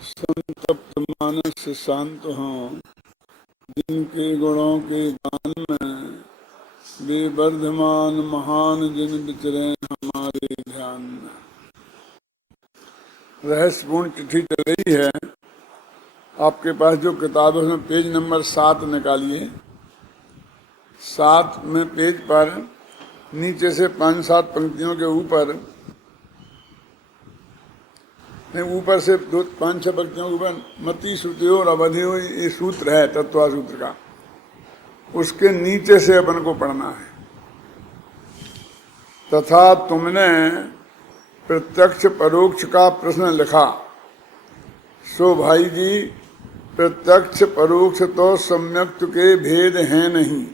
संतप्त मानस शांत हों, जिनके गुणों के गान में वे वर्धमान महान जिन विचरे हमारे ध्यान में। रहस्यपूर्ण चिट्ठी चल रही है। आपके पास जो किताब है उसमें पेज नंबर 7 निकालिए। 7 में पेज पर नीचे से 5-7 पंक्तियों के ऊपर, ऊपर से 5-6 पंक्तियों के ऊपर मति श्रुतियों और अवधियों, ये सूत्र है तत्वा सूत्र का। उसके नीचे से अपन को पढ़ना है। तथा तुमने प्रत्यक्ष परोक्ष का प्रश्न लिखा, सो भाई जी प्रत्यक्ष परोक्ष तो सम्यक्त के भेद हैं नहीं।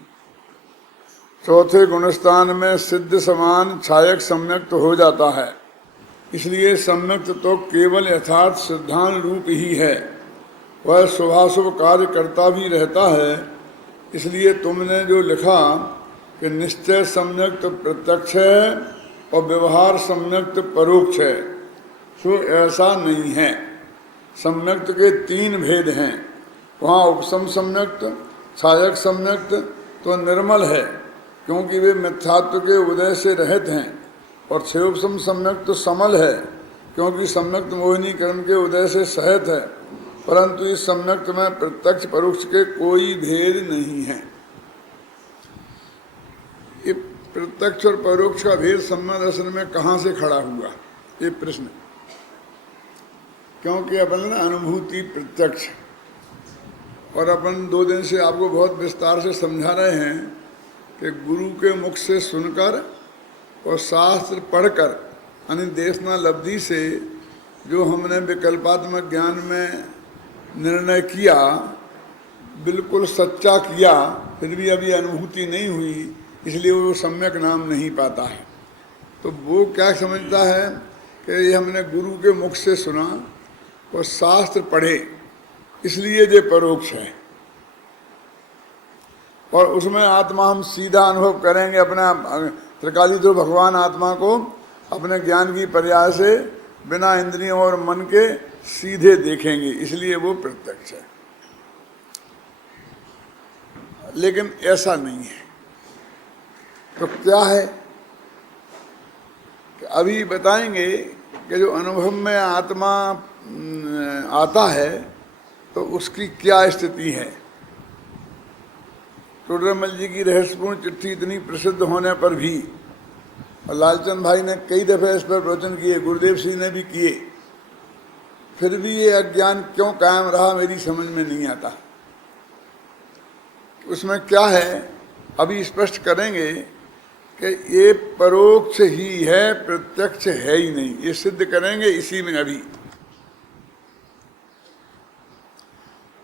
चौथे गुणस्थान में सिद्ध समान छायक सम्यक्त हो जाता है, इसलिए सम्यक्त तो केवल यथार्थ सिद्धांत रूप ही है, वह शुभाशुभ कार्य करता भी रहता है। इसलिए तुमने जो लिखा कि निश्चय सम्यक्त प्रत्यक्ष है और व्यवहार सम्यक्त परोक्ष है, सो ऐसा नहीं है। सम्यक्त के 3 भेद हैं। वहाँ उपसम सम्यक्त, छायक सम्यक्त तो निर्मल है क्योंकि वे मिथ्यात्व के उदय से रहित हैं, और क्षयोपम सम्यक्त तो समल है क्योंकि सम्यक्त मोहिनी कर्म के उदय से सहित है। परंतु इस सम्यक्त में प्रत्यक्ष परोक्ष के कोई भेद नहीं है। ये प्रत्यक्ष और परोक्ष का भेद सम्यक दर्शन में कहाँ से खड़ा हुआ, ये प्रश्न। क्योंकि अपन ना अनुभूति प्रत्यक्ष, और अपन 2 दिन से आपको बहुत विस्तार से समझा रहे हैं कि गुरु के मुख से सुनकर और शास्त्र पढ़कर अनिर्देशना लब्धि से जो हमने विकल्पात्मक ज्ञान में निर्णय किया, बिल्कुल सच्चा किया, फिर भी अभी अनुभूति नहीं हुई, इसलिए वो सम्यक नाम नहीं पाता है। तो वो क्या समझता है कि ये हमने गुरु के मुख से सुना और शास्त्र पढ़े, इसलिए ये परोक्ष है, और उसमें आत्मा हम सीधा अनुभव करेंगे। अपना त्रिकाली तो भगवान आत्मा को अपने ज्ञान की पर्याय से बिना इंद्रियों और मन के सीधे देखेंगे, इसलिए वो प्रत्यक्ष है। लेकिन ऐसा नहीं है। तो क्या है कि अभी बताएंगे कि जो अनुभव में आत्मा आता है तो उसकी क्या स्थिति है। टोडरमल जी की रहस्यपूर्ण चिट्ठी इतनी प्रसिद्ध होने पर भी, और लालचंद भाई ने कई दफे इस पर प्रवचन किए, गुरुदेव सिंह ने भी किए, फिर भी ये अज्ञान क्यों कायम रहा मेरी समझ में नहीं आता। उसमें क्या है अभी स्पष्ट करेंगे कि ये परोक्ष ही है, प्रत्यक्ष है ही नहीं, ये सिद्ध करेंगे इसी में अभी।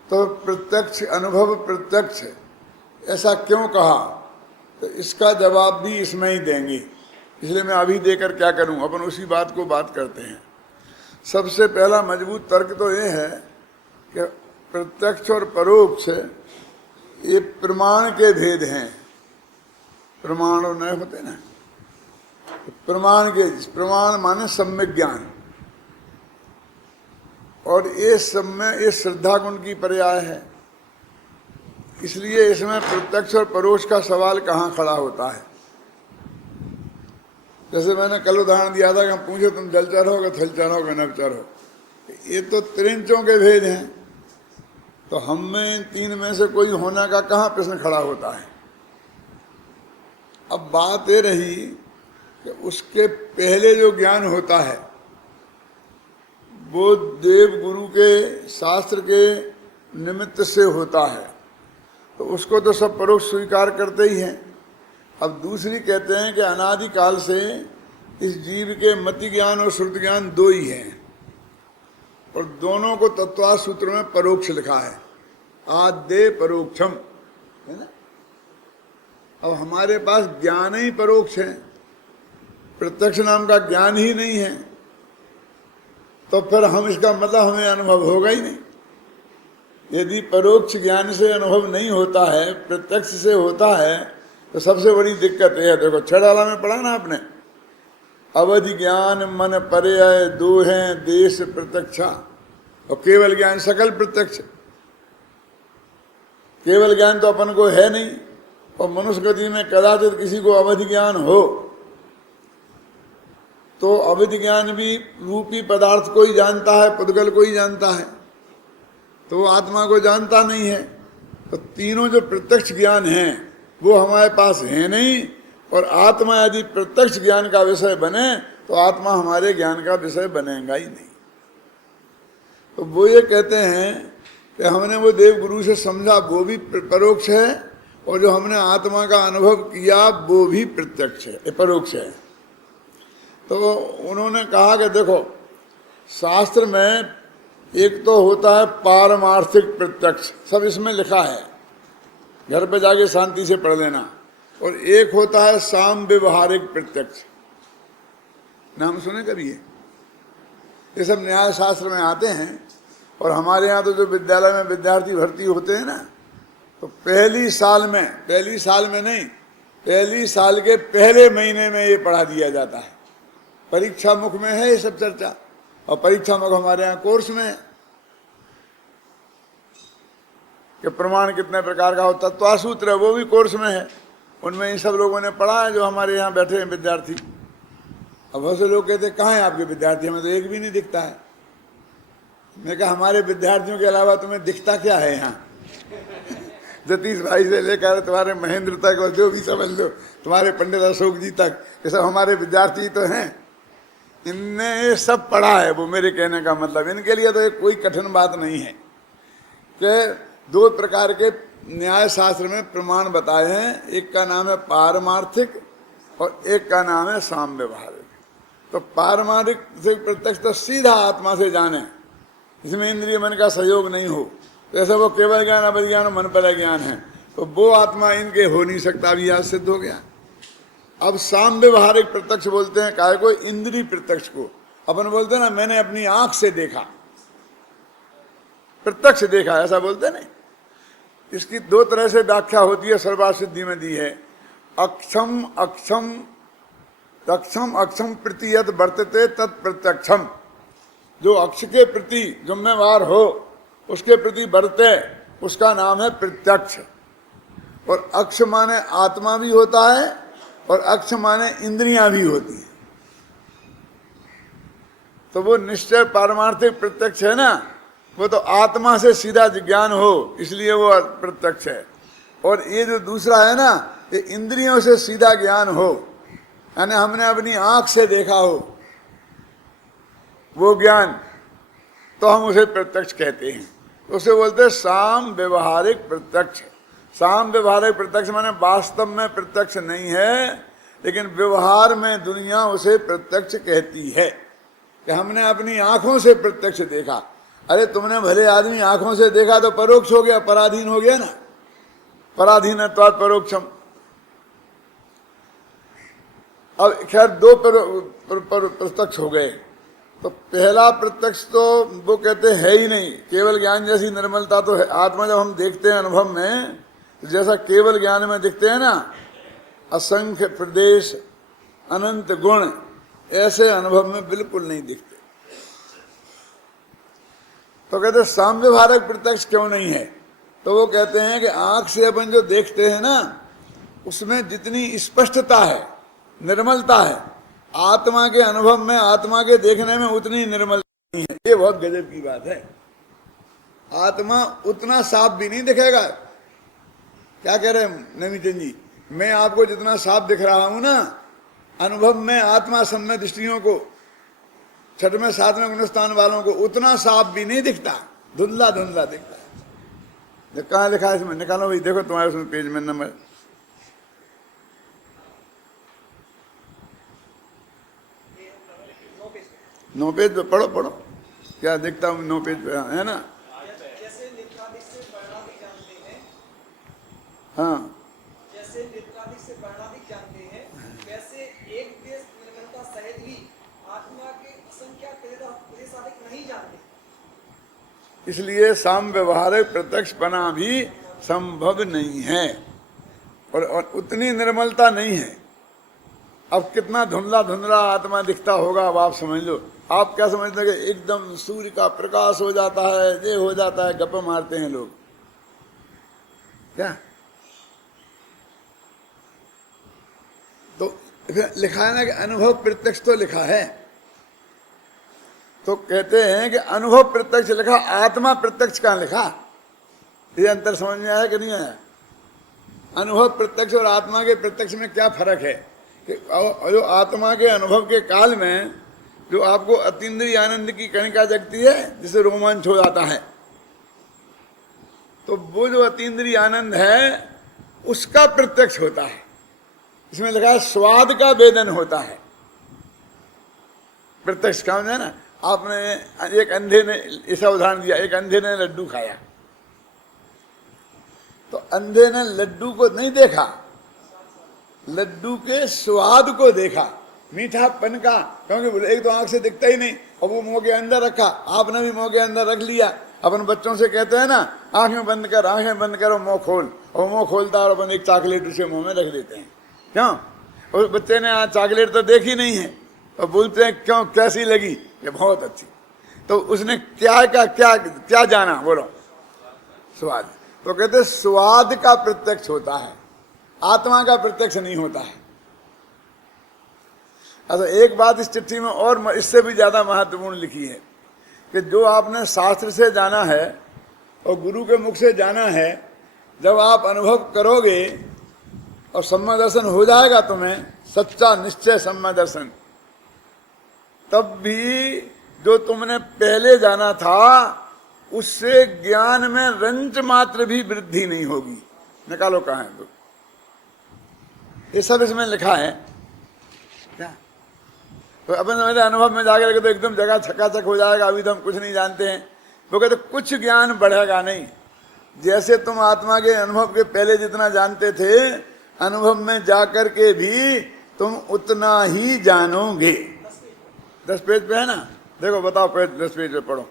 तो प्रत्यक्ष अनुभव प्रत्यक्ष ऐसा क्यों कहा, तो इसका जवाब भी इसमें ही देंगे, इसलिए मैं अभी देकर क्या करूं, अपन उसी बात को बात करते हैं। सबसे पहला मजबूत तर्क तो ये है कि प्रत्यक्ष और परोक्ष ये प्रमाण के भेद हैं। प्रमाण और नए होते ना, प्रमाण माने सम्यक ज्ञान, और ये सम्यक ये श्रद्धा गुण की पर्याय है। इसलिए इसमें प्रत्यक्ष और परोक्ष का सवाल कहाँ खड़ा होता है। जैसे मैंने कल उदाहरण दिया था कि हम पूछे तुम जलचर हो कि थलचर हो कि नभचर हो, ये तो त्रिंचों के भेद हैं। तो हम में इन 3 में से कोई होने का कहाँ प्रश्न खड़ा होता है। अब बात ये रही कि उसके पहले जो ज्ञान होता है वो देव गुरु के शास्त्र के निमित्त से होता है, तो उसको तो सब परोक्ष स्वीकार करते ही हैं। अब दूसरी कहते हैं कि अनादिकाल से इस जीव के मति ज्ञान और श्रुति ज्ञान 2 ही हैं, और दोनों को तत्वा सूत्र में परोक्ष लिखा है, आद्य परोक्षम, है ना। अब हमारे पास ज्ञान ही परोक्ष है, प्रत्यक्ष नाम का ज्ञान ही नहीं है, तो फिर हम इसका मतलब हमें अनुभव होगा ही नहीं। यदि परोक्ष ज्ञान से अनुभव नहीं होता है, प्रत्यक्ष से होता है, तो सबसे बड़ी दिक्कत है। देखो छड़ाला में पढ़ा ना आपने, अवधि ज्ञान मन पर्याय 2 हैं देश प्रत्यक्षा, और केवल ज्ञान सकल प्रत्यक्ष। केवल ज्ञान तो अपन को है नहीं, और मनुष्य गति में कदाचित किसी को अवधि ज्ञान हो, तो अवधि ज्ञान भी रूपी पदार्थ को ही जानता है, पुद्गल को ही जानता है, तो वो आत्मा को जानता नहीं है। तो तीनों जो प्रत्यक्ष ज्ञान हैं वो हमारे पास है नहीं, और आत्मा यदि प्रत्यक्ष ज्ञान का विषय बने तो आत्मा हमारे ज्ञान का विषय बनेगा ही नहीं। तो वो ये कहते हैं कि हमने वो देव गुरु से समझा वो भी परोक्ष है, और जो हमने आत्मा का अनुभव किया वो भी प्रत्यक्ष है, परोक्ष है। तो उन्होंने कहा कि देखो, शास्त्र में एक तो होता है पारमार्थिक प्रत्यक्ष, सब इसमें लिखा है, घर पे जाके शांति से पढ़ लेना, और एक होता है साम व्यवहारिक प्रत्यक्ष। नाम सुने कभी? ये सब न्याय शास्त्र में आते हैं। और हमारे यहाँ तो जो विद्यालय में विद्यार्थी भर्ती होते हैं ना, तो पहली साल में नहीं, पहली साल के पहले महीने में ये पढ़ा दिया जाता है। परीक्षा मुख में है ये सब चर्चा, और परीक्षा मुख हमारे यहाँ कोर्स में है कि प्रमाण कितने प्रकार का होता है, तत्वासूत्र है, वो भी कोर्स में है। उनमें इन सब लोगों ने पढ़ा है जो हमारे यहाँ बैठे हैं विद्यार्थी। अब बहुत से लोग कहते हैं कहाँ हैं आपके विद्यार्थी, हमें तो एक भी नहीं दिखता है। मैं कहा हमारे विद्यार्थियों के अलावा तुम्हें दिखता क्या है यहाँ? जतीश भाई से लेकर तुम्हारे महेंद्र तक, और जो भी समझ लो, तुम्हारे पंडित अशोक जी तक, ये सब हमारे विद्यार्थी तो हैं। इनने ये सब पढ़ा है। वो मेरे कहने का मतलब, इनके लिए तो कोई कठिन बात नहीं है कि दो प्रकार के न्याय शास्त्र में प्रमाण बताए हैं। एक का नाम है पारमार्थिक और एक का नाम है साम व्यवहारिक। तो पारमार्थिक से प्रत्यक्ष तो सीधा आत्मा से जाने, इसमें इंद्रिय मन का सहयोग नहीं हो। जैसे वो केवल ज्ञान, अवधि ज्ञान और मन पर ज्ञान है, तो वो आत्मा इनके हो नहीं सकता, अभी आज सिद्ध हो गया। अब साम व्यवहारिक प्रत्यक्ष बोलते हैं काय को? इंद्रिय प्रत्यक्ष को। अपन बोलते हैं ना मैंने अपनी आंख से देखा, प्रत्यक्ष देखा, ऐसा बोलते नहीं। इसकी दो तरह से व्याख्या होती है, सर्वार्थ सिद्धि में दी है। अक्षम अक्षम तक्षम अक्षम प्रति यद वर्तते तत्प्रत्यक्षम। जो अक्ष के प्रति जिम्मेवार हो, उसके प्रति वर्ते, उसका नाम है प्रत्यक्ष। और अक्ष माने आत्मा भी होता है, और अक्ष माने इंद्रियां भी होती हैं। तो वो निश्चय पारमार्थिक प्रत्यक्ष है ना, वो तो आत्मा से सीधा ज्ञान हो, इसलिए वो प्रत्यक्ष है। और ये जो दूसरा है ना, ये इंद्रियों से सीधा ज्ञान हो, यानी हमने अपनी आंख से देखा हो वो ज्ञान, तो हम उसे प्रत्यक्ष कहते हैं। उसे बोलते हैं साम व्यवहारिक प्रत्यक्ष। साम व्यवहारिक प्रत्यक्ष माने वास्तव में प्रत्यक्ष नहीं है, लेकिन व्यवहार में दुनिया उसे प्रत्यक्ष कहती है कि हमने अपनी आंखों से प्रत्यक्ष देखा। अरे तुमने भले आदमी आंखों से देखा तो परोक्ष हो गया, पराधीन हो गया ना, पराधीनत्वात् परोक्षम। अब खैर दो प्रत्यक्ष हो गए। तो पहला प्रत्यक्ष तो वो कहते है ही नहीं, केवल ज्ञान जैसी निर्मलता तो है। आत्मा जब हम देखते हैं अनुभव में, तो जैसा केवल ज्ञान में दिखते हैं ना, असंख्य प्रदेश अनंत गुण, ऐसे अनुभव में बिल्कुल नहीं दिखते। तो कहते साम व्यवहारिक प्रत्यक्ष क्यों नहीं है? तो वो कहते हैं कि आंख से अपन जो देखते हैं ना, उसमें जितनी स्पष्टता है, निर्मलता है, आत्मा के अनुभव में, आत्मा के देखने में उतनी निर्मलता नहीं है। ये बहुत गजब की बात है। आत्मा उतना साफ भी नहीं दिखेगा। क्या कह रहे हैं नवीचंद जी? मैं आपको जितना साफ दिख रहा हूं ना, अनुभव में आत्मा सम्य दृष्टियों को, छठवें सातवें गुणस्थान वालों को उतना साफ भी नहीं दिखता, धुंधला धुंधला दिखता है। कहाँ लिखा है इसमें? निकालो भाई, देखो तुम्हारे उसमें पेज में नंबर 9 पेज पे पढ़ो पढ़ो, क्या देखता हूँ 9 पेज पे है ना। जैसे नित्रादिक से वर्णादिक जानते हैं, हाँ, जैसे नित्रादिक से वर्णादिक जानते हैं, वैसे एक देश निर्मलता सहित ही आत्मा के असंख्य क्लेशादिक नहीं जानते। इसलिए साम व्यवहारिक प्रत्यक्ष बना भी संभव नहीं है, और उतनी निर्मलता नहीं है। अब कितना धुंधला धुंधला आत्मा दिखता होगा, अब आप समझ लो। आप क्या समझते हैं कि एकदम सूर्य का प्रकाश हो जाता है, ये हो जाता है, गप्पे मारते हैं लोग क्या? तो फिर लिखा है ना कि अनुभव प्रत्यक्ष तो लिखा है, तो कहते हैं कि अनुभव प्रत्यक्ष लिखा, आत्मा प्रत्यक्ष कहाँ लिखा? ये अंतर समझ में आया कि नहीं आया? अनुभव प्रत्यक्ष और आत्मा के प्रत्यक्ष में क्या फर्क है कि जो आत्मा के अनुभव के काल में जो आपको अतीन्द्रिय आनंद की कणिका जगती है, जिसे रोमांच हो जाता है, तो वो जो अतीन्द्रिय आनंद है उसका प्रत्यक्ष होता है। इसमें लिखा है स्वाद का वेदन होता है। प्रत्यक्ष काम है ना। आपने एक अंधे ने ऐसा उदाहरण दिया, एक अंधे ने लड्डू खाया, तो अंधे ने लड्डू को नहीं देखा, लड्डू के स्वाद को देखा, मीठापन का, क्योंकि एक तो आंख से दिखता ही नहीं, और वो मुंह के अंदर रखा। आपने भी मुंह के अंदर रख लिया। अपन बच्चों से कहते हैं ना, आंखें बंद कर, आंखें बंद करो, मुंह खोल, और मुंह खोलता है और अपन एक चॉकलेट उसे मुंह में रख देते हैं। क्यों? उस बच्चे ने आज चॉकलेट तो देखी नहीं है, और बोलते हैं क्यों, कैसी लगी? ये बहुत अच्छी। तो उसने क्या का क्या क्या जाना? बोलो, स्वाद। तो कहते स्वाद का प्रत्यक्ष होता है, आत्मा का प्रत्यक्ष नहीं होता है। अच्छा, एक बात इस चिट्ठी में और इससे भी ज्यादा महत्वपूर्ण लिखी है कि जो आपने शास्त्र से जाना है और गुरु के मुख से जाना है, जब आप अनुभव करोगे और सम्यक दर्शन हो जाएगा तुम्हें, सच्चा निश्चय सम्यक दर्शन, तब भी जो तुमने पहले जाना था उससे ज्ञान में रंच मात्र भी वृद्धि नहीं होगी। निकालो कहाँ है तो ये सब इसमें लिखा है क्या? तो अपन मेरे अनुभव में जाकर तो एकदम जगह छकाचक हो जाएगा, अभी तो हम कुछ नहीं जानते हैं। वो कहते कुछ ज्ञान बढ़ेगा नहीं। जैसे तुम आत्मा के अनुभव के पहले जितना जानते थे, अनुभव में जाकर के भी तुम उतना ही जानोगे। 10 पेज पे है ना, देखो बताओ, पेज 10 पेज पे पढ़ो।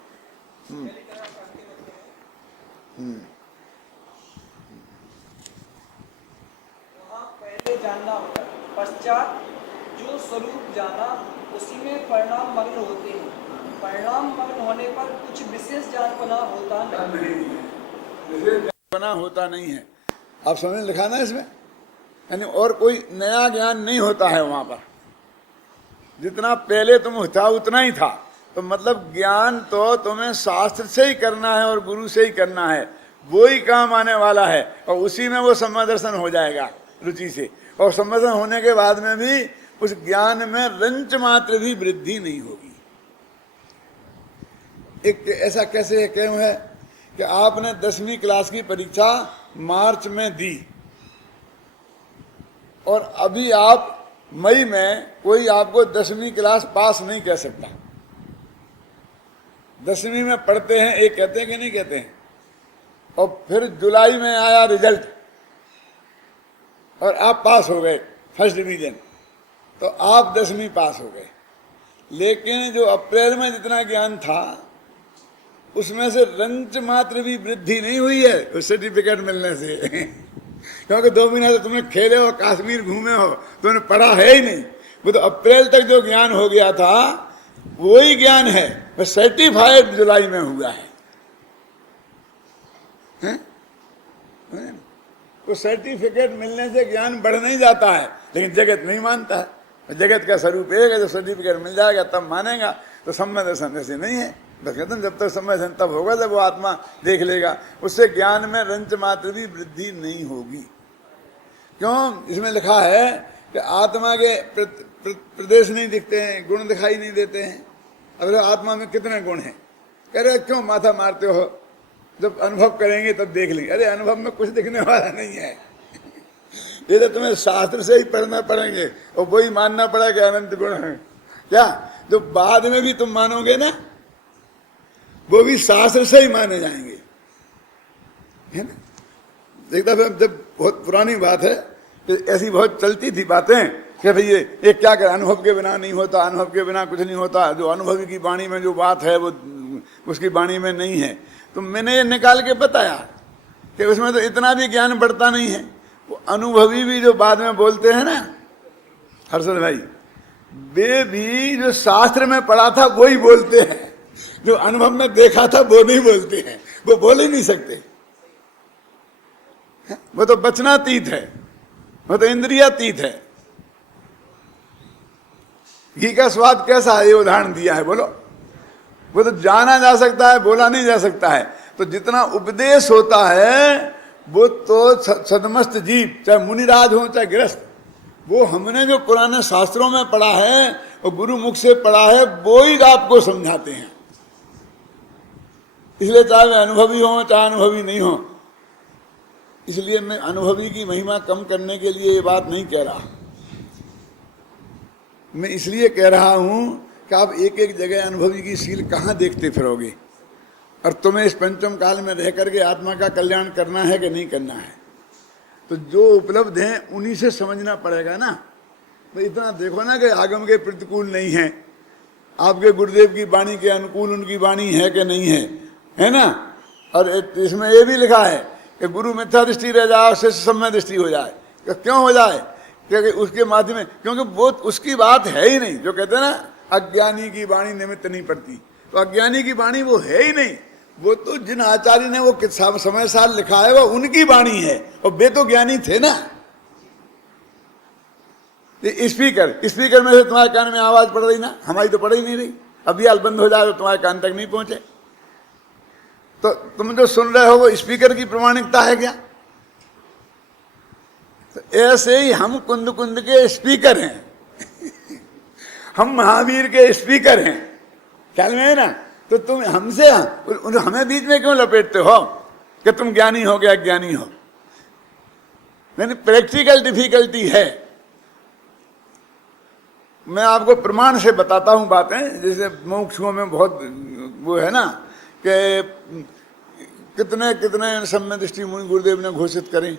वहाँ पहले जानना होता, पश्चात जो स्वरूप जाना उसी में परिणाम मग्न होते हैं। परिणाम मग्न होने पर कुछ विशेष जानपना होता नहीं है। आप समझ लिखा ना इसमें, यानी और कोई नया ज्ञान नहीं होता है वहां पर। जितना पहले तुम था उतना ही था। तो मतलब ज्ञान तो तुम्हें शास्त्र से ही करना है और गुरु से ही करना है, वो ही काम आने वाला है, और उसी में वो सम्यक दर्शन हो जाएगा रुचि से। और सम्यक दर्शन होने के बाद में भी उस ज्ञान में रंच मात्र भी वृद्धि नहीं होगी। एक ऐसा कैसे क्यों है कि आपने 10वीं क्लास की परीक्षा मार्च में दी और अभी आप मई में, कोई आपको 10वीं क्लास पास नहीं कर सकता। 10वीं में पढ़ते हैं, एक कहते हैं कि नहीं कहते हैं, और फिर जुलाई में आया रिजल्ट और आप पास हो गए फर्स्ट डिवीजन, तो आप 10वीं पास हो गए। लेकिन जो अप्रैल में जितना ज्ञान था उसमें से रंच मात्र भी वृद्धि नहीं हुई है उस सर्टिफिकेट मिलने से। क्योंकि 2 महीने तो तुमने खेले हो, कश्मीर घूमे हो, तुमने पढ़ा है ही नहीं। वो तो अप्रैल तक जो ज्ञान हो गया था वही ज्ञान है, वो सर्टिफाइड जुलाई में हुआ है। तो सर्टिफिकेट मिलने से ज्ञान बढ़ नहीं जाता है, लेकिन जगत नहीं मानता है। जगत का स्वरूप एक है, जो सर्टिफिकेट मिल जाएगा तब मानेगा। तो सम्यक दर्शन ऐसे नहीं है। बस कहते हैं जब तक सम्यक दर्शन तब होगा जब वो आत्मा देख लेगा, उससे ज्ञान में रंच मात्र भी वृद्धि नहीं होगी। क्यों? इसमें लिखा है कि आत्मा के प्रदेश नहीं दिखते हैं, गुण दिखाई नहीं देते हैं। अब आत्मा में कितने गुण हैं? कह रहे क्यों माथा मारते हो, जब अनुभव करेंगे तब देख लेंगे। अरे अनुभव में कुछ दिखने वाला नहीं है। ये तो तुम्हें शास्त्र से ही पढ़ना पड़ेंगे और वही मानना पड़ा कि अनंत गुण है। क्या जो बाद में भी तुम मानोगे ना, वो भी शास्त्र से ही माने जाएंगे, है ना। देखता फिर जब बहुत पुरानी बात है कि ऐसी बहुत चलती थी बातें कि भाई ये क्या कर, अनुभव के बिना नहीं होता, अनुभव के बिना कुछ नहीं होता। जो अनुभवी की वाणी में जो बात है वो उसकी वाणी में नहीं है। तो मैंने ये निकाल के बताया कि उसमें तो इतना भी ज्ञान बढ़ता नहीं है। वो अनुभवी भी जो बाद में बोलते हैं ना, हर्षद भाई, वे भी जो शास्त्र में पढ़ा था वो ही बोलते हैं, जो अनुभव में देखा था वो नहीं बोलते हैं, वो बोल ही नहीं सकते। वो तो वचनातीत है, वो तो इंद्रियातीत है। घी का स्वाद कैसा है ये उदाहरण दिया है, बोलो। वो तो जाना जा सकता है, बोला नहीं जा सकता है। तो जितना उपदेश होता है वो तो सदमस्त जीव, चाहे मुनिराज हो चाहे गृहस्थ, वो हमने जो पुराने शास्त्रों में पढ़ा है और गुरु मुख से पढ़ा है वो ही आपको समझाते हैं। इसलिए चाहे वे अनुभवी हो चाहे अनुभवी नहीं हो, इसलिए मैं अनुभवी की महिमा कम करने के लिए ये बात नहीं कह रहा। मैं इसलिए कह रहा हूं कि आप एक एक जगह अनुभवी की सील कहाँ देखते फिरोगे, और तुम्हें इस पंचम काल में रह करके आत्मा का कल्याण करना है कि नहीं करना है। तो जो उपलब्ध हैं उन्हीं से समझना पड़ेगा ना। तो इतना देखो ना कि आगम के प्रतिकूल नहीं है, आपके गुरुदेव की वाणी के अनुकूल उनकी वाणी है कि नहीं है ना। और इसमें ये भी लिखा है कि गुरु मिथ्या दृष्टि रह जाए, शिष्य सम्य दृष्टि हो जाए। क्यों हो जाए? क्योंकि उसके माध्यम में, क्योंकि वो उसकी बात है ही नहीं। जो कहते हैं ना अज्ञानी की वाणी निमित्त नहीं पड़ती, तो अज्ञानी की वाणी वो है ही नहीं। वो तो जिन आचार्य ने वो समय साल लिखा है वो उनकी वाणी है, और वे तो ज्ञानी थे ना। स्पीकर में से तुम्हारे कान में आवाज पड़ रही ना, हमारी तो पड़ ही नहीं रही। अभी हाल बंद हो जाए तो तुम्हारे कान तक नहीं पहुंचे, तो तुम जो सुन रहे हो वो स्पीकर की प्रमाणिकता है क्या? तो ऐसे ही हम कुंद कुंद के स्पीकर हैं हम महावीर के स्पीकर हैं, ख्याल में है ना। तो तुम हमसे हमें बीच में क्यों लपेटते हो कि तुम ज्ञानी हो गया ज्ञानी हो? नहीं, प्रैक्टिकल डिफिकल्टी है। मैं आपको प्रमाण से बताता हूं बातें। जैसे मोक्षों में बहुत वो है ना कि कितने कितने सम्य दृष्टि मुनि गुरुदेव ने घोषित करें,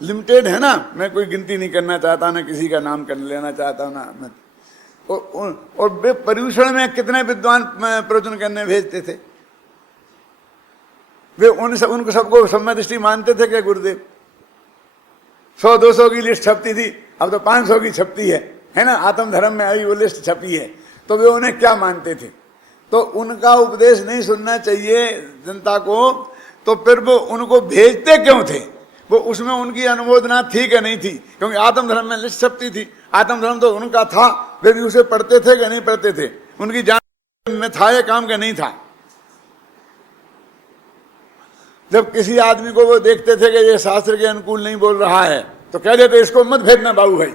लिमिटेड है ना। मैं कोई गिनती नहीं करना चाहता, ना किसी का नाम कर लेना चाहता हूं ना मैं। और वे पर्यूषण में कितने विद्वान प्रवचन करने भेजते थे। वे उनको सबको सम्य दृष्टि मानते थे क्या गुरुदेव? 100-200 की लिस्ट छपती थी, अब तो 500 की छपती है ना। आत्म धर्म में आई वो लिस्ट छपी है, तो वे उन्हें क्या मानते थे? तो उनका उपदेश नहीं सुनना चाहिए जनता को, तो फिर वो उनको भेजते क्यों थे? वो उसमें उनकी अनुमोदना थी कि नहीं थी? क्योंकि आत्म धर्म में लिस्ट छपती थी, आत्म धर्म तो उनका था, वे भी उसे पढ़ते थे कि नहीं पढ़ते थे? उनकी जान में था ये काम कि नहीं था? जब किसी आदमी को वो देखते थे कि ये शास्त्र के अनुकूल नहीं बोल रहा है, तो कह देते इसको मत भेजना बाबू भाई।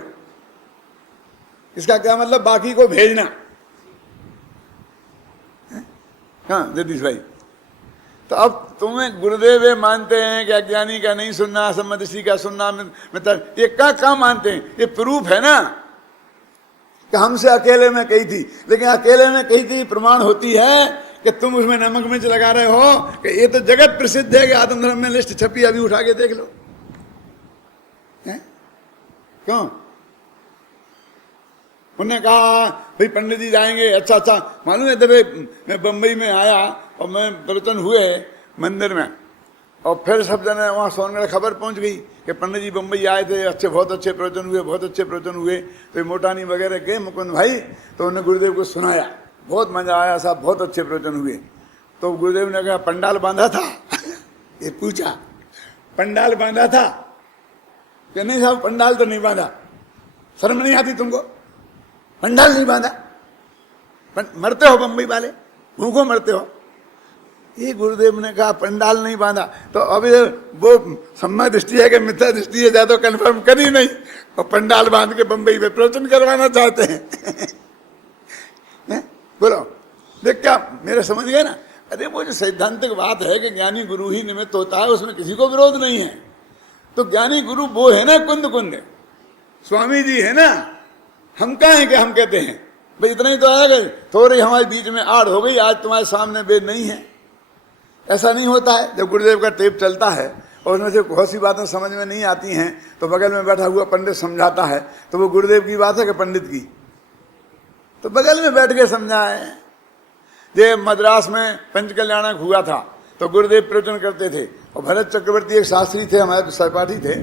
इसका क्या मतलब? बाकी को भेजना। हाँ जगदीश भाई, तो अब तुम्हें गुरुदेव मानते हैं कि अज्ञानी का नहीं सुनना, सम्मदृष्टि का सुनना, मतलब ये क्या मानते हैं? ये प्रूफ है ना कि हमसे अकेले में कही थी। लेकिन अकेले में कही थी प्रमाण होती है कि तुम उसमें नमक मिर्च लगा रहे हो कि ये तो जगत प्रसिद्ध है कि आत्म धर्म में लिस्ट छपी, अभी उठा के देख लो। क्यों? उन्होंने कहा भाई पंडित जी जाएंगे। अच्छा मालूम है, जब मैं बम्बई में आया और मैं प्रवचन हुए मंदिर में, और फिर सब जने वहाँ सोनगढ़ खबर पहुँच गई कि पंडित जी बम्बई आए थे, अच्छे बहुत अच्छे प्रवचन हुए, बहुत अच्छे प्रवचन हुए। तो मोटानी वगैरह गए मुकुंद भाई, तो उन्होंने गुरुदेव को सुनाया, बहुत मजा आया साहब, बहुत अच्छे प्रवचन हुए। तो गुरुदेव ने कहा पंडाल बांधा था ये पूछा, पंडाल बांधा था कि नहीं साहब? पंडाल तो नहीं बांधा। शर्म नहीं आती तुमको? पंडाल नहीं बांधा? मरते हो बम्बई वाले, भूखों मरते हो। ये गुरुदेव ने कहा पंडाल नहीं बांधा, तो अभी वो सम्य दृष्टि है कि मिथ्या दृष्टि है ज्यादा कंफर्म करी नहीं, और पंडाल बांध के बम्बई में प्रवचन करवाना चाहते हैं। बोलो देख, क्या मेरे समझ गए ना? अरे वो जो सैद्धांतिक बात है कि ज्ञानी गुरु ही निमित्त होता है, उसमें किसी को विरोध नहीं है। तो ज्ञानी गुरु वो है ना, कुंद कुंद स्वामी जी है ना। हम कहाँ हैं कि हम कहते हैं भाई इतना ही तो आ गई, थोड़ी हमारे बीच में आड़ हो गई, आज तुम्हारे सामने वेद नहीं है। ऐसा नहीं होता है। जब गुरुदेव का टेप चलता है और उसमें से बहुत सी बातें समझ में नहीं आती हैं, तो बगल में बैठा हुआ पंडित समझाता है, तो वो गुरुदेव की बात है कि पंडित की? तो बगल में बैठ के समझाए। ये मद्रास में पंचकल्याणक हुआ था, तो गुरुदेव प्रवचन करते थे, और भरत चक्रवर्ती एक शास्त्री थे, हमारे सहपाठी थे,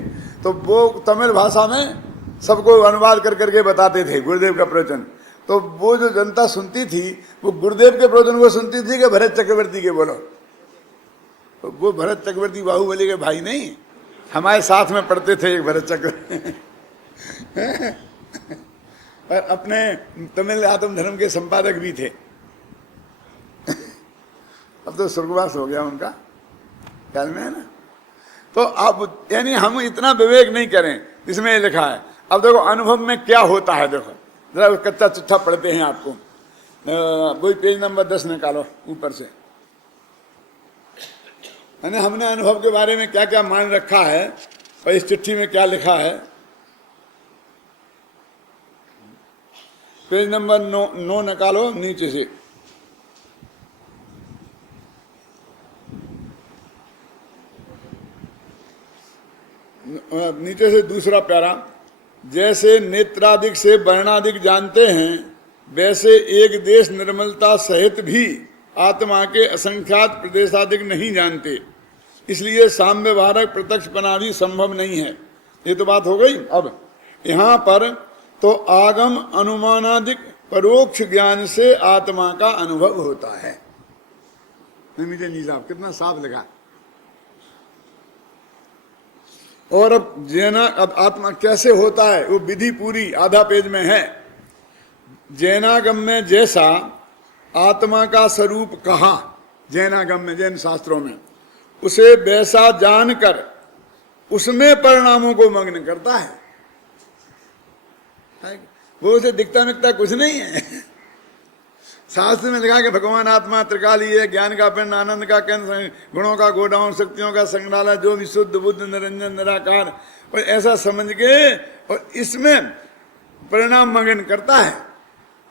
तो वो तमिल भाषा में सबको अनुवाद कर करके बताते थे गुरुदेव का प्रवचन। तो वो जो जनता सुनती थी वो गुरुदेव के प्रवचन को सुनती थी कि भरत चक्रवर्ती के? बोलो, वो भरत चक्रवर्ती बाहुबली के भाई नहीं, हमारे साथ में पढ़ते थे एक भरत चक्रवर्ती और अपने तमिल आत्म धर्म के संपादक भी थे। अब तो स्वर्गवास हो गया उनका, ख्याल में है ना। तो अब यानी हम इतना विवेक नहीं करें, इसमें लिखा है। अब देखो अनुभव में क्या होता है, देखो जरा कच्चा चिट्ठा पढ़ते हैं आपको। वही पेज नंबर 10 निकालो ऊपर से। यानी हमने अनुभव के बारे में क्या क्या मान रखा है और इस चिट्ठी में क्या लिखा है। पेज नंबर 9 निकालो नीचे से। नीचे से दूसरा प्यारा। जैसे नेत्रादिक से वर्णादिक जानते हैं, वैसे एक देश निर्मलता सहित भी आत्मा के असंख्यात प्रदेशादिक नहीं जानते, इसलिए साम्यवारक प्रत्यक्षपना भी संभव नहीं है। ये तो बात हो गई। अब यहाँ पर तो आगम अनुमानादिक परोक्ष ज्ञान से आत्मा का अनुभव होता है। नीचे साहब कितना साफ लिखा। और अब आत्मा कैसे होता है, वो विधि पूरी आधा पेज में है। जैनागम में जैसा आत्मा का स्वरूप कहा, जैनागम में जैन शास्त्रों में, उसे वैसा जानकर उसमें परिणामों को मग्न करता है। वो उसे दिखता मिखता कुछ नहीं है। शास्त्र में लिखा कि भगवान आत्मा त्रिकाली है, ज्ञान का पिंड, आनंद का केंद्र, गुणों का गोडाउन, शक्तियों का संग्रहालय, जो विशुद्ध बुद्ध निरंजन निराकार, और ऐसा समझ के और इसमें परिणाम मगन करता है।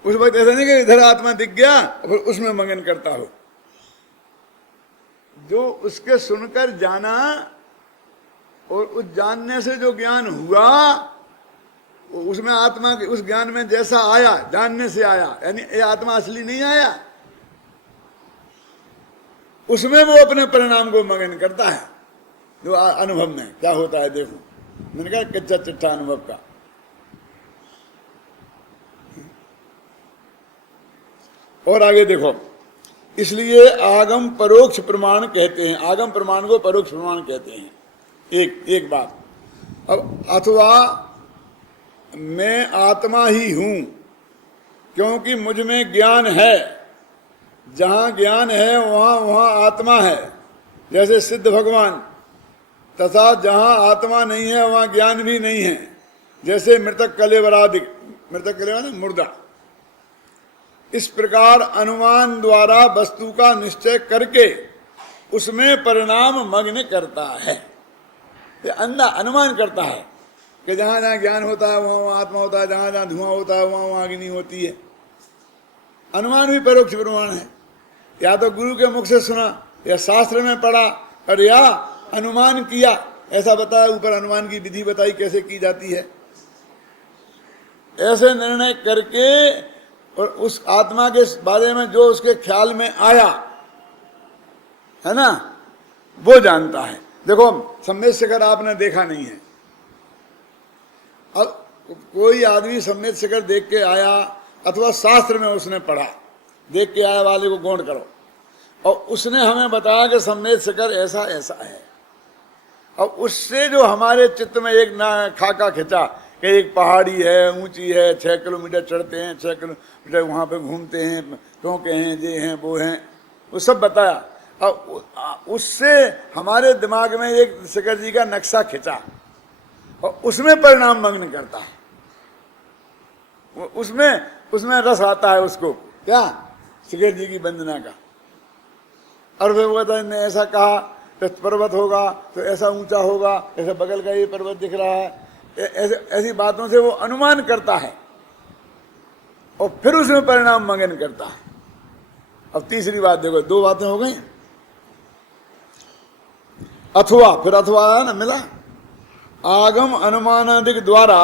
उस वक्त ऐसा नहीं कि इधर आत्मा दिख गया और उसमें मगन करता हो। जो उसके सुनकर जाना और उस जानने से जो ज्ञान हुआ, उसमें आत्मा के उस ज्ञान में जैसा आया, जानने से आया, यानी ये आत्मा असली नहीं आया, उसमें वो अपने परिणाम को मगन करता है। जो अनुभव में क्या होता है देखो, मैंने कहा कच्चा चिट्ठा अनुभव का। और आगे देखो, इसलिए आगम परोक्ष प्रमाण कहते हैं। आगम प्रमाण को परोक्ष प्रमाण कहते हैं। एक बात। अब अथवा मैं आत्मा ही हूं क्योंकि मुझ में ज्ञान है, जहां ज्ञान है वहां आत्मा है, जैसे सिद्ध भगवान। तथा जहां आत्मा नहीं है वहां ज्ञान भी नहीं है, जैसे मृतक कलेवरादिक। मृतक कलेवर मुर्दा। इस प्रकार अनुमान द्वारा वस्तु का निश्चय करके उसमें परिणाम मग्न करता है। ये अंधा अनुमान करता है कि जहां जहां ज्ञान होता है वहां आत्मा होता है, जहां जहां धुआं होता है वहां अग्नि होती है। अनुमान भी परोक्ष प्रमाण है। या तो गुरु के मुख से सुना, या शास्त्र में पढ़ा, और या अनुमान किया, ऐसा बताया, ऊपर अनुमान की विधि बताई कैसे की जाती है। ऐसे निर्णय करके और उस आत्मा के बारे में जो उसके ख्याल में आया है ना, वो जानता है। देखो सम्यक शिखर आपने देखा नहीं है। अब कोई आदमी सम्यक शिखर देख के आया, अथवा शास्त्र में उसने पढ़ा, देख के आया वाले को गौण करो, और उसने हमें बताया कि सम्यक शिखर ऐसा ऐसा है। और उससे जो हमारे चित्त में एक ना खाका खिंचा कि एक पहाड़ी है, ऊंची है, 6 किलोमीटर चढ़ते हैं, 6 किलोमीटर वहाँ पे घूमते हैं, टोंके हैं, ये हैं, वो हैं, वो सब बताया। और उससे हमारे दिमाग में एक शिखर जी का नक्शा खिंचा और उसमें परिणाम मग्न करता है। उसमें रस आता है उसको, क्या शिखर जी की वंदना का। और फिर वो कहता है, ऐसा कहा तो पर्वत होगा तो ऐसा ऊंचा होगा, ऐसा बगल का ये पर्वत दिख रहा है, ऐसी बातों से वो अनुमान करता है और फिर उसमें परिणाम मगन करता है। अब तीसरी बात देखो, 2 बातें हो गई। अथवा, फिर अथवा है ना, मिला। आगम अनुमानादिक द्वारा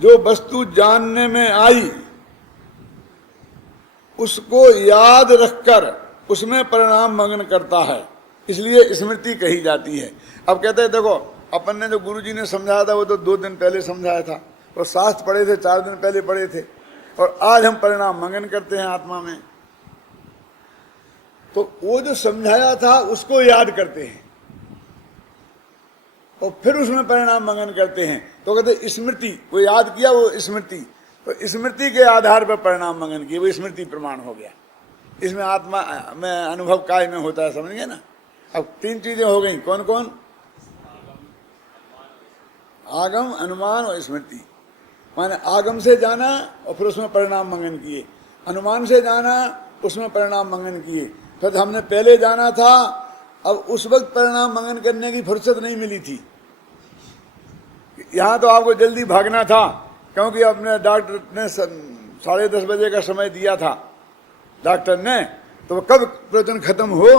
जो वस्तु जानने में आई उसको याद रखकर उसमें परिणाम मग्न करता है, इसलिए स्मृति कही जाती है। अब कहते हैं देखो, अपन ने जो गुरुजी ने समझाया था वो तो 2 दिन पहले समझाया था, और शास्त्र पढ़े थे, 4 दिन पहले पढ़े थे, और आज हम परिणाम मंगन करते हैं आत्मा में। तो वो जो समझाया था उसको याद करते हैं और फिर उसमें परिणाम मंगन करते हैं। तो कहते स्मृति, वो याद किया, वो स्मृति, तो स्मृति के आधार पर परिणाम मंगन किए, वो स्मृति प्रमाण हो गया। इसमें आत्मा में अनुभव काय में होता है, समझ गए ना। अब 3 चीजें हो गई, कौन कौन? आगम, अनुमान और स्मृति। माने आगम से जाना और फिर उसमें परिणाम मंगन किए, अनुमान से जाना उसमें परिणाम मंगन किए, फिर हमने पहले जाना था, अब उस वक्त परिणाम मंगन करने की फुर्सत नहीं मिली थी। यहाँ तो आपको जल्दी भागना था, क्योंकि अपने डॉक्टर ने 10:30 बजे का समय दिया था डॉक्टर ने, तो कब प्रवचन खत्म हो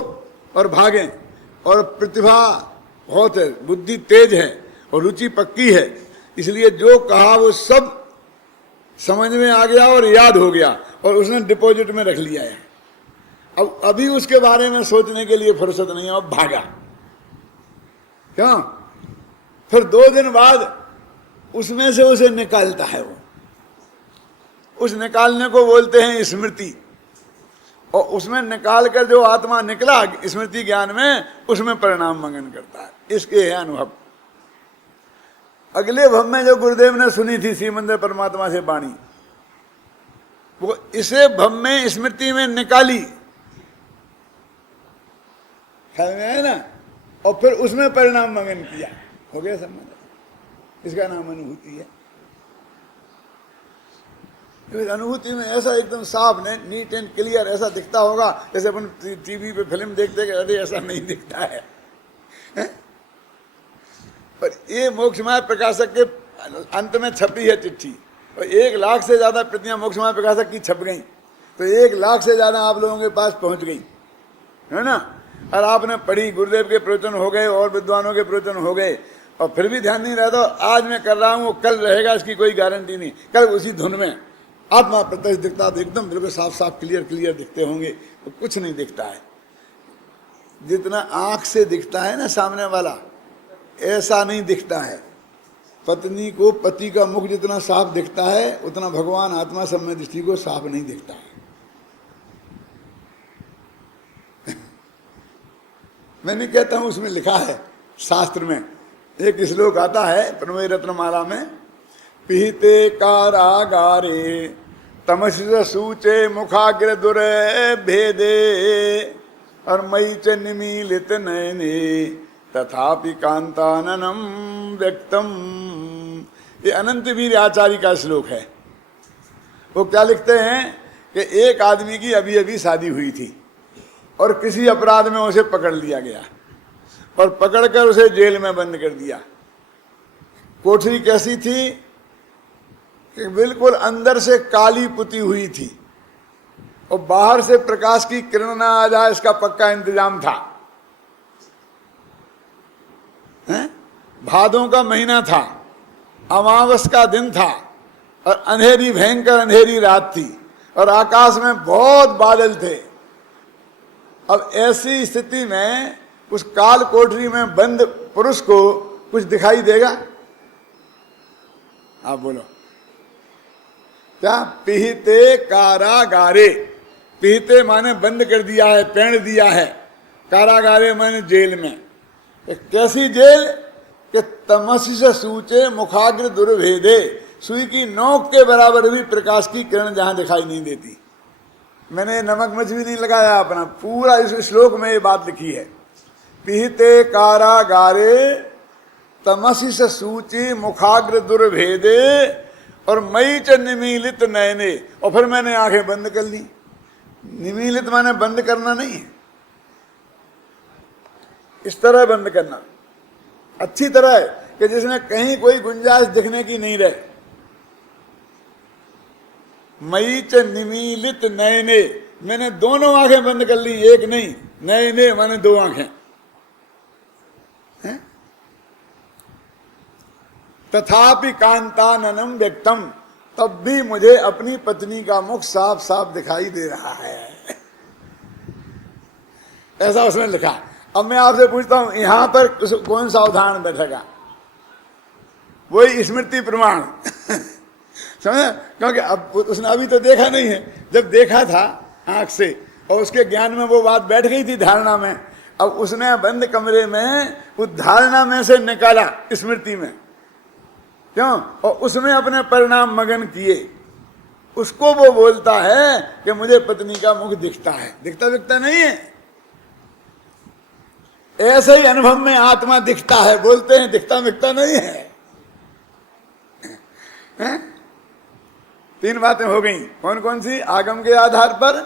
और भागें। और प्रतिभा बहुत है, बुद्धि तेज है और रुचि पक्की है, इसलिए जो कहा वो सब समझ में आ गया और याद हो गया और उसने डिपॉजिट में रख लिया है। अब अभी उसके बारे में सोचने के लिए फुर्सत नहीं है, अब भागा। क्यों? फिर 2 दिन बाद उसमें से उसे निकालता है वो, उस निकालने को बोलते हैं स्मृति। और उसमें निकाल कर जो आत्मा निकला स्मृति ज्ञान में, उसमें परिणाम मंगन करता है। इसके है अनुभव। अगले भव में जो गुरुदेव ने सुनी थी श्रीमंदिर परमात्मा से वाणी, वो इसे भव में स्मृति में निकाली, ख्याल में आया ना, और फिर उसमें परिणाम मंगन किया, हो गया संबंध। इसका नाम अनुभूति है। अनुभूति में ऐसा एकदम साफ, नीट एंड क्लियर ऐसा दिखता होगा जैसे अपन टीवी पे फिल्म देखते कि अरे ऐसा नहीं दिखता है, पर ये मोक्षमाय प्रकाशक के अंत में छपी है चिट्ठी, और 1 लाख से ज्यादा प्रतियां मोक्षमाय प्रकाशक की छप गई, तो 1 लाख से ज्यादा आप लोगों के पास पहुंच गई, है ना। और आपने पढ़ी, गुरुदेव के प्रवचन हो गए और विद्वानों के प्रवचन हो गए, और फिर भी ध्यान नहीं रहता। आज मैं कर रहा हूँ, वो कल रहेगा इसकी कोई गारंटी नहीं। कल उसी धुन में आत्मा प्रत्यक्ष दिखता तो एकदम बिल्कुल साफ साफ क्लियर क्लियर दिखते होंगे, तो कुछ नहीं दिखता है। जितना आंख से दिखता है ना सामने वाला, ऐसा नहीं दिखता है। पत्नी को पति का मुख जितना साफ दिखता है, उतना भगवान आत्मा सम्य दृष्टि को साफ नहीं दिखता है। मैं नहीं कहता हूं, उसमें लिखा है शास्त्र में, एक श्लोक आता है प्रणव रत्नमाला में, पीते कारागारे तमस्य सूचे मुखाग्र दुर भेदे और मई च निमीलित नयने तथापि कांताननम व्यक्तम। ये अनंत वीर आचार्य का श्लोक है। वो क्या लिखते हैं कि एक आदमी की अभी अभी शादी हुई थी और किसी अपराध में उसे पकड़ लिया गया और पकड़कर उसे जेल में बंद कर दिया। कोठरी कैसी थी कि बिल्कुल अंदर से काली पुती हुई थी और बाहर से प्रकाश की किरण ना आ जाए इसका पक्का इंतजाम था। भादों का महीना था, अमावस का दिन था और अंधेरी, भयंकर अंधेरी रात थी और आकाश में बहुत बादल थे। अब ऐसी स्थिति में उस काल कोठरी में बंद पुरुष को कुछ दिखाई देगा? आप बोलो क्या? पिहिते कारागारे, पिहिते माने बंद कर दिया है, पेड़ दिया है, कारागारे माने जेल में। कैसी जेल कि तमसी से सूचे मुखाग्र दुर्भेदे, सुई की नोक के बराबर भी प्रकाश की किरण जहां दिखाई नहीं देती। मैंने नमक मिर्च भी नहीं लगाया अपना, पूरा इस श्लोक में ये बात लिखी है। पिहिते कारागारे तमसी से सूची मुखाग्र दुर्भेदे और मई च निमीलित नयने, और फिर मैंने आंखें बंद कर ली। निमीलित माने बंद करना नहीं है, इस तरह बंद करना, अच्छी तरह है कि जिसमें कहीं कोई गुंजाइश दिखने की नहीं रहे। मई च निमीलित नयने, मैंने दोनों आंखें बंद कर ली, एक नहीं, नयने माने 2 आंखें। तथापि कांताननम व्यक्तम, तब भी मुझे अपनी पत्नी का मुख साफ साफ दिखाई दे रहा है, ऐसा उसने लिखा। अब मैं आपसे पूछता हूं, यहां पर कौन सा उदाहरण बैठेगा? वही स्मृति प्रमाण। समझ? क्योंकि अब उसने अभी तो देखा नहीं है, जब देखा था आंख से और उसके ज्ञान में वो बात बैठ गई थी धारणा में, अब उसने बंद कमरे में उस धारणा में से निकाला स्मृति में, क्यों? और उसमें अपने परिणाम मगन किए। उसको वो बोलता है कि मुझे पत्नी का मुख दिखता है, दिखता दिखता नहीं है। ऐसे ही अनुभव में आत्मा दिखता है, बोलते हैं दिखता दिखता नहीं है। हैं? 3 बातें हो गई। कौन कौन सी? आगम के आधार पर,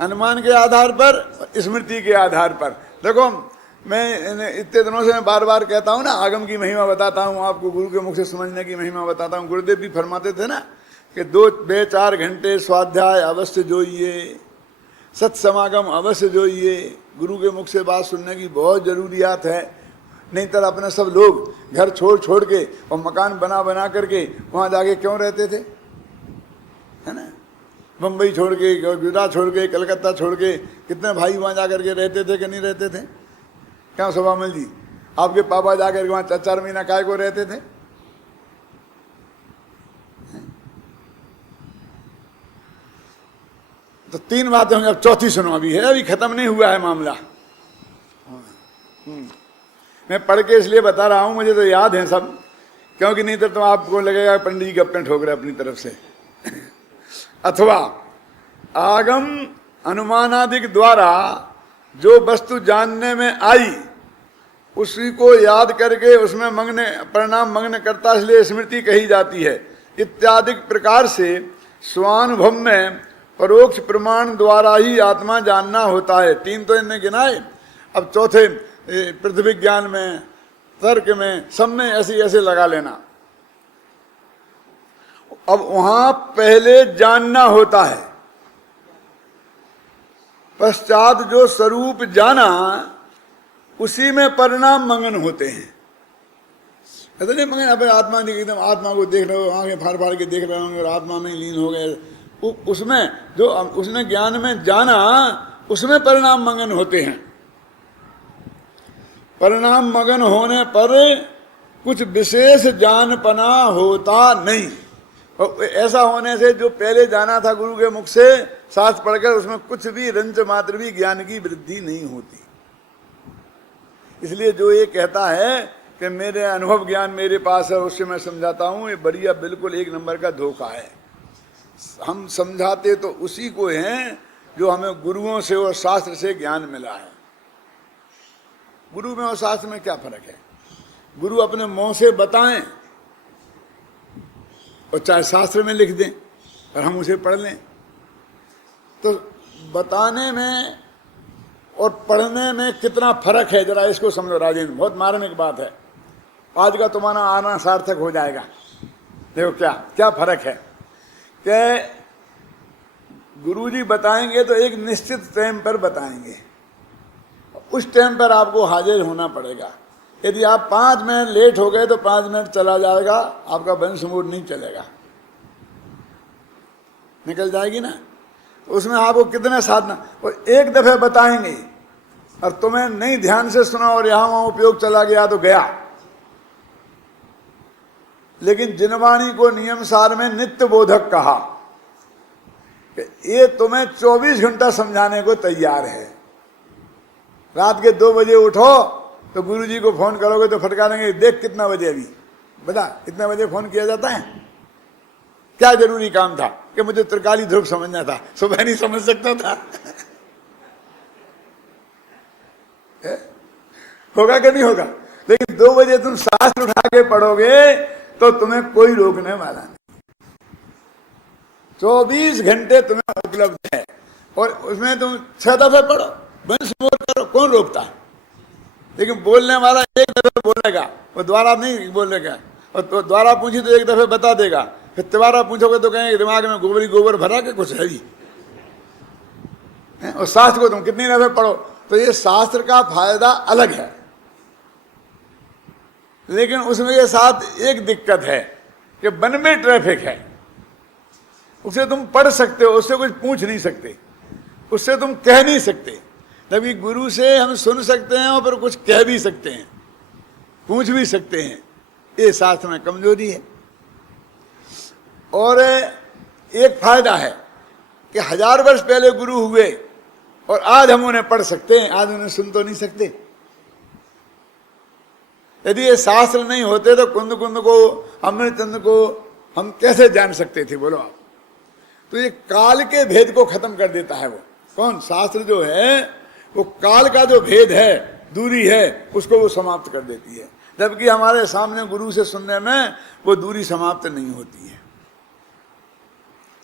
अनुमान के आधार पर, स्मृति के आधार पर। देखो मैं इतने दिनों से मैं बार बार कहता हूं ना, आगम की महिमा बताता हूं आपको, गुरु के मुख से समझने की महिमा बताता हूं। गुरुदेव भी फरमाते थे ना कि 2-4 घंटे स्वाध्याय अवश्य जोइए, सत्समागम अवश्य जोइए। गुरु के मुख से बात सुनने की बहुत जरूरियात है। नहीं तो अपने सब लोग घर छोड़ छोड़ के और मकान बना बना करके वहां जाके क्यों रहते थे, है ना? बम्बई छोड़ के, गुजरात छोड़ के, कलकत्ता छोड़ के, कितने भाई वहां जाकर के रहते थे कि नहीं रहते थे? क्या सभामल जी, आपके पापा जाकर वहां 4-4 महीना काय को रहते थे? तो 3 बातें होंगी, अब चौथी सुनो। अभी है, अभी खत्म नहीं हुआ है मामला। मैं पढ़ के इसलिए बता रहा हूं, मुझे तो याद है सब, क्योंकि नहीं तो आपको लगेगा पंडित जी गप्पे ठोक रहे अपनी तरफ से। अथवा आगम अनुमानादिक द्वारा जो वस्तु जानने में आई उसी को याद करके उसमें मग्न परिणाम मग्न करता, इसलिए स्मृति कही जाती है। इत्यादि प्रकार से स्वानुभव में परोक्ष प्रमाण द्वारा ही आत्मा जानना होता है। 3 तो इनने गिनाए, अब चौथे पृथ्वी ज्ञान में, तर्क में, सब में ऐसे ऐसे लगा लेना। अब वहां पहले जानना होता है, पश्चात जो स्वरूप जाना उसी में परिणाम मगन होते हैं। ऐसा नहीं मगन अब आत्मा एकदम आत्मा को देख रहे हो, आंखें फाड़ फाड़ के देख रहे होंगे और आत्मा में लीन हो गए। उसमें जो उसने ज्ञान में जाना उसमें परिणाम मगन होते हैं। परिणाम मगन होने पर कुछ विशेष जानपना होता नहीं। और ऐसा होने से जो पहले जाना था गुरु के मुख से शास्त्र पढ़कर, उसमें कुछ भी रंच मात्र भी ज्ञान की वृद्धि नहीं होती। इसलिए जो ये कहता है कि मेरे अनुभव ज्ञान मेरे पास है उससे मैं समझाता हूं, ये बढ़िया बिल्कुल 1 नंबर का धोखा है। हम समझाते तो उसी को हैं जो हमें गुरुओं से और शास्त्र से ज्ञान मिला है। गुरु में और शास्त्र में क्या फर्क है? गुरु अपने मुंह से बताएं और चाहे शास्त्र में लिख दें और हम उसे पढ़ लें, तो बताने में और पढ़ने में कितना फर्क है जरा इसको समझो राजेंद्र। बहुत मार्मिक बात है, आज का तुम्हारा आना सार्थक हो जाएगा। देखो क्या क्या फर्क है कि गुरुजी बताएंगे तो एक निश्चित टाइम पर बताएंगे, उस टाइम पर आपको हाजिर होना पड़ेगा। यदि आप 5 मिनट लेट हो गए तो 5 मिनट चला जाएगा, आपका वंश मूड नहीं चलेगा, निकल जाएगी ना। तो उसमें आपको कितने साधना, और एक दफे बताएंगे और तुम्हें नहीं ध्यान से सुना और यहां वहां उपयोग चला गया तो गया। लेकिन जिनवाणी को नियम सार में नित्य बोधक कहा कि ये तुम्हें 24 घंटा समझाने को तैयार है। रात के 2 बजे उठो तो गुरुजी को फोन करोगे तो फटकारेंगे, देख कितना बजे, अभी बता कितने बजे फोन किया जाता है। क्या जरूरी काम था कि मुझे त्रिकाली ध्रुव समझना था, सुबह नहीं समझ सकता था? होगा कि नहीं होगा? लेकिन 2 बजे तुम शास्त्र उठा के पढ़ोगे तो तुम्हें कोई रोकने वाला नहीं। 24 घंटे तुम्हें उपलब्ध है और उसमें तुम 6 दफे पढ़ो, वंश बोल करो, कौन रोकता है? लेकिन बोलने वाला एक दफे बोलेगा, वो द्वारा नहीं बोलेगा, और तो द्वारा पूछी तो एक दफे बता देगा, फिर तिबारा पूछोगे तो कहेंगे दिमाग में गोबरी गोबर भरा के कुछ है भी। और शास्त्र को तुम कितनी दफे पढ़ो। तो ये शास्त्र का फायदा अलग है, लेकिन उसमें ये साथ एक दिक्कत है कि वन में ट्रैफिक है। उसे तुम पढ़ सकते हो, उससे कुछ पूछ नहीं सकते, उससे तुम कह नहीं सकते। तभी गुरु से हम सुन सकते हैं और फिर कुछ कह भी सकते हैं, पूछ भी सकते हैं, ये शास्त्र में कमजोरी है। और एक फायदा है कि 1000 वर्ष पहले गुरु हुए और आज हम उन्हें पढ़ सकते हैं, आज उन्हें सुन तो नहीं सकते। यदि ये शास्त्र नहीं होते तो कुंद कुंद को, अमृतचंद को हम कैसे जान सकते थे, बोलो आप। तो ये काल के भेद को खत्म कर देता है वो कौन, शास्त्र जो है वो काल का जो भेद है, दूरी है, उसको वो समाप्त कर देती है। जबकि हमारे सामने गुरु से सुनने में वो दूरी समाप्त नहीं होती है,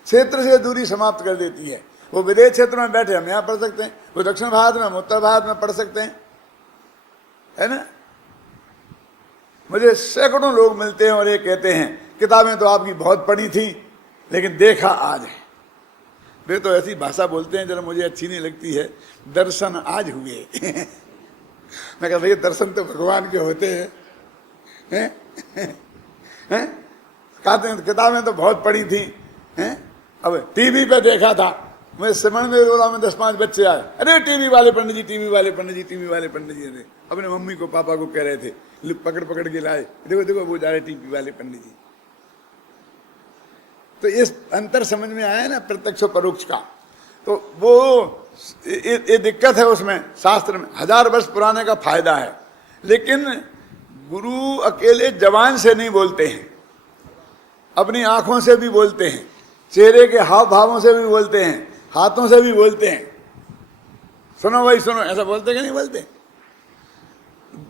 क्षेत्र से दूरी समाप्त कर देती है। वो विदेश क्षेत्र में बैठे हम यहाँ पढ़ सकते हैं, वो दक्षिण भारत में, उत्तर भारत में पढ़ सकते हैं, है ना। मुझे सैकड़ों लोग मिलते हैं और ये कहते हैं किताबें तो आपकी बहुत पढ़ी थी लेकिन देखा आज है। वे तो ऐसी भाषा बोलते हैं जरा मुझे अच्छी नहीं लगती है, दर्शन आज हुए। मैं कहता भैया दर्शन तो भगवान के होते हैं, कहते हैं किताबें तो बहुत पढ़ी थी, हैं? अब टीवी पे देखा था, मैं सिमरण में बोला, में 10-5 बच्चे आए, अरे टीवी वाले पंडित जी, टीवी वाले पंडित जी, टीवी वाले पंडित जी थे। अपने मम्मी को पापा को कह रहे थे, पकड़ पकड़ के लाए, देखो देखो वो जा रहे टीवी वाले पंडित जी। तो इस अंतर समझ में आया ना प्रत्यक्ष और परोक्ष का। तो वो ये दिक्कत है उसमें, शास्त्र में 1000 वर्ष पुराने का फायदा है, लेकिन गुरु अकेले जबान से नहीं बोलते हैं, अपनी आंखों से भी बोलते हैं, चेहरे के हाव भावों से भी बोलते हैं, हाथों से भी बोलते हैं। सुनो भाई सुनो, ऐसा बोलते कि नहीं बोलते?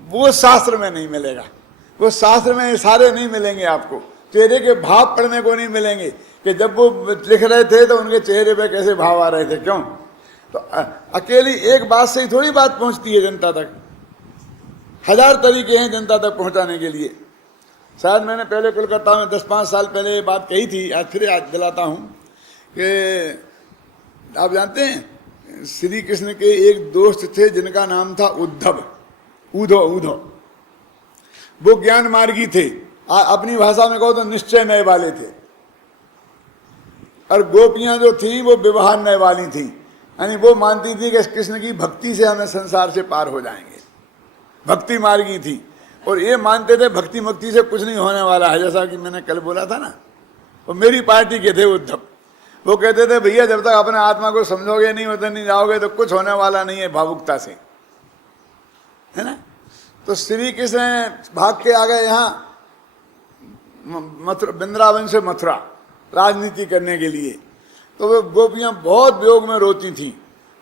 वो शास्त्र में नहीं मिलेगा, वो शास्त्र में इशारे नहीं मिलेंगे आपको, चेहरे के भाव पढ़ने को नहीं मिलेंगे कि जब वो लिख रहे थे तो उनके चेहरे पे कैसे भाव आ रहे थे, क्यों? तो अकेली एक बात से ही थोड़ी बात पहुंचती है जनता तक, 1000 तरीके हैं जनता तक पहुंचाने के लिए। शायद मैंने पहले कोलकाता में 10-5 साल पहले ये बात कही थी, आज फिर याद दिलाता हूँ कि आप जानते हैं श्री कृष्ण के एक दोस्त थे जिनका नाम था उद्धव, ऊधो। वो ज्ञान मार्गी थे, अपनी भाषा में कहो तो निश्चय नए वाले थे, और गोपियां जो थी वो विवाह नए वाली थी, यानी वो मानती थी कि कृष्ण की भक्ति से हमें संसार से पार हो जाएंगे, भक्ति मार्गी थी। और ये मानते थे भक्ति मुक्ति से कुछ नहीं होने वाला है, जैसा कि मैंने कल बोला था ना। वो मेरी पार्टी के थे उद्धव, वो कहते थे भैया जब तक अपने आत्मा को समझोगे नहीं, उधर नहीं जाओगे तो कुछ होने वाला नहीं है भावुकता से, है ना। तो श्री कृष्ण भाग के आ गए यहाँ मथुरा, वृंदावन से मथुरा राजनीति करने के लिए। तो वो गोपियां बहुत वियोग में रोती थी,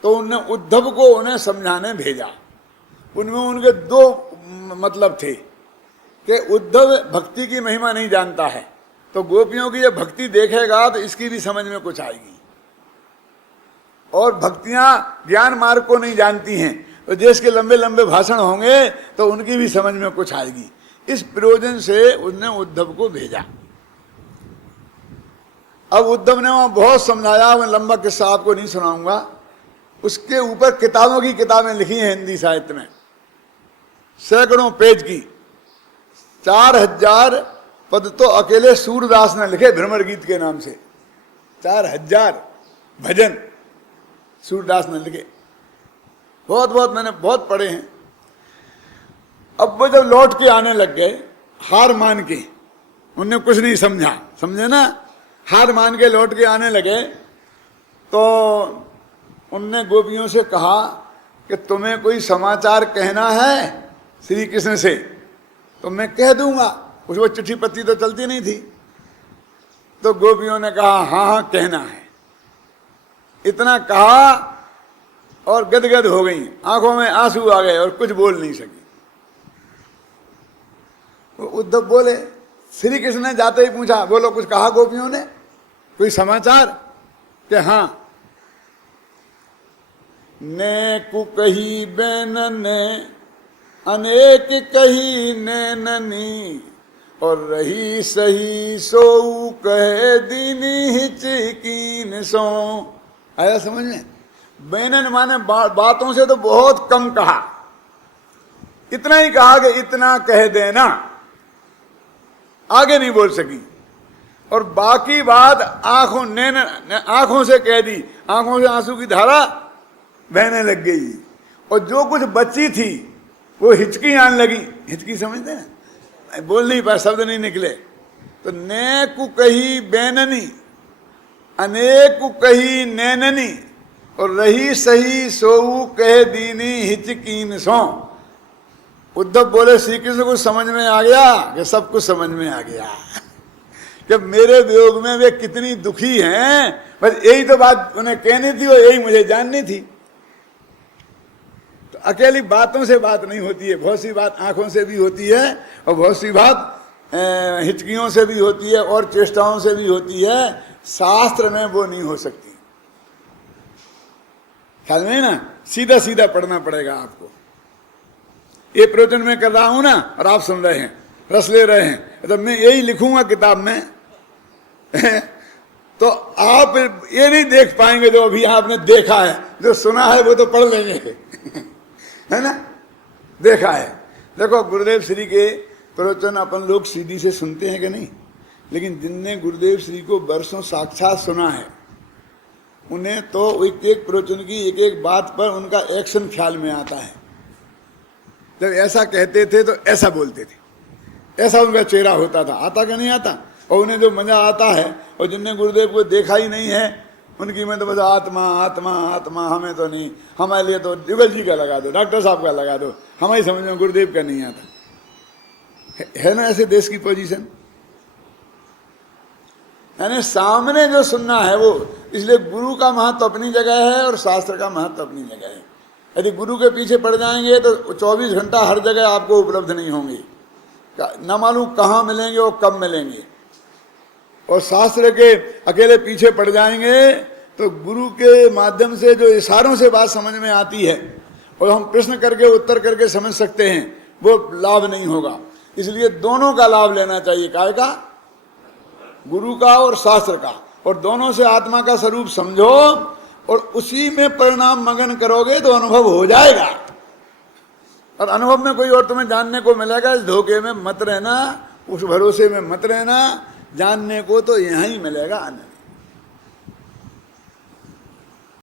तो उनने उद्धव को उन्हें समझाने भेजा। उनमें उनके 2 मतलब थे कि उद्धव भक्ति की महिमा नहीं जानता है, तो गोपियों की जब भक्ति देखेगा तो इसकी भी समझ में कुछ आएगी, और भक्तियां ज्ञान मार्ग को नहीं जानती हैं, तो जिसके लंबे लंबे भाषण होंगे तो उनकी भी समझ में कुछ आएगी। इस प्रयोजन से उसने उद्धव को भेजा। अब उद्धव ने वहां बहुत समझाया, मैं लंबा किस्सा आपको नहीं सुनाऊंगा। उसके ऊपर किताबों की किताबें लिखी हैं हिंदी साहित्य में, सैकड़ों पेज की, 4000 पद तो अकेले सूरदास ने लिखे भ्रमर गीत के नाम से, 4000 भजन सूरदास ने लिखे, बहुत मैंने बहुत पढ़े हैं। अब वो जब लौट के आने लग गए, हार मान के, उनने कुछ नहीं समझा, समझे ना, हार मान के लौट के आने लगे, तो उनने गोपियों से कहा कि तुम्हें कोई समाचार कहना है श्री कृष्ण से तो मैं कह दूंगा। उस वो चिट्ठी पत्री तो चलती नहीं थी, तो गोपियों ने कहा हाँ कहना है। इतना कहा और गदगद हो गई, आंखों में आंसू आ गए और कुछ बोल नहीं सकी। उद्धव बोले, श्री कृष्ण ने जाते ही पूछा, बोलो कुछ कहा गोपियों ने, कोई समाचार? कि हाँ, ने कु कही बैनने अनेक कही नैननी, और रही सही सो कहे दीनी हिचकीन सो। आया समझ में? बैनन माने बातों से तो बहुत कम कहा, इतना ही कहा कि इतना कह देना, आगे नहीं बोल सकी। और बाकी बात आंखों से कह दी, आंखों से आंसू की धारा बहने लग गई। और जो कुछ बची थी वो हिचकी आने लगी। हिचकी समझते हैं, बोल नहीं पाए, शब्द नहीं निकले। तो ने कु कही बैननी, अनेक कु कही नैननी, और रही सही सोऊ कह दीनी हिचकीन सो। उद्धव बोले श्री कृष्ण को समझ में आ गया कि सब कुछ समझ में आ गया कि मेरे वियोग में वे कितनी दुखी हैं। बस यही तो बात उन्हें कहनी थी और यही मुझे जाननी थी। तो अकेली बातों से बात नहीं होती है, बहुत सी बात आंखों से भी होती है और बहुत सी बात हिचकियों से भी होती है और चेष्टाओं से भी होती है। शास्त्र में वो नहीं हो सकती। ख्याल में ना, सीधा सीधा पढ़ना पड़ेगा आपको। ये प्रवचन मैं कर रहा हूं ना और आप सुन रहे हैं, रस ले रहे हैं, तो मैं यही लिखूंगा किताब में तो आप ये नहीं देख पाएंगे जो अभी आपने देखा है। जो सुना है वो तो पढ़ लेंगे है ना, देखा है। देखो गुरुदेव श्री के प्रवचन अपन लोग सीधी से सुनते हैं कि नहीं, लेकिन जिनने गुरुदेव श्री को वर्षों साक्षात सुना है उन्हें तो एक एक प्रवचन की एक एक बात पर उनका एक्शन ख्याल में आता है। जब ऐसा कहते थे तो ऐसा बोलते थे, ऐसा उनका चेहरा होता था। आता क्या नहीं आता। और उन्हें जो मजा आता है, और जिनने गुरुदेव को देखा ही नहीं है उनकी में तो बस आत्मा आत्मा आत्मा, हमें तो नहीं, हमारे लिए तो जुगल जी का लगा दो, डॉक्टर साहब का लगा दो, हमारी समझ में गुरुदेव का नहीं आता है ना। ऐसे देश की पोजीशन, यानी सामने जो सुनना है वो। इसलिए गुरु का महत्व अपनी जगह है और शास्त्र का महत्व अपनी जगह है। यदि गुरु के पीछे पड़ जाएंगे तो 24 घंटा हर जगह आपको उपलब्ध नहीं होंगे, न मालूम कहाँ मिलेंगे और कब मिलेंगे। और शास्त्र के अकेले पीछे पड़ जाएंगे तो गुरु के माध्यम से जो इशारों से बात समझ में आती है और हम प्रश्न करके उत्तर करके समझ सकते हैं, वो लाभ नहीं होगा। इसलिए दोनों का लाभ लेना चाहिए, काय का, गुरु का और शास्त्र का। और दोनों से आत्मा का स्वरूप समझो और उसी में परिणाम मगन करोगे तो अनुभव हो जाएगा। और अनुभव में कोई और तुम्हें जानने को मिलेगा। इस धोखे में मत रहना, उस भरोसे में मत रहना। जानने को तो यहाँ ही मिलेगा आनंद।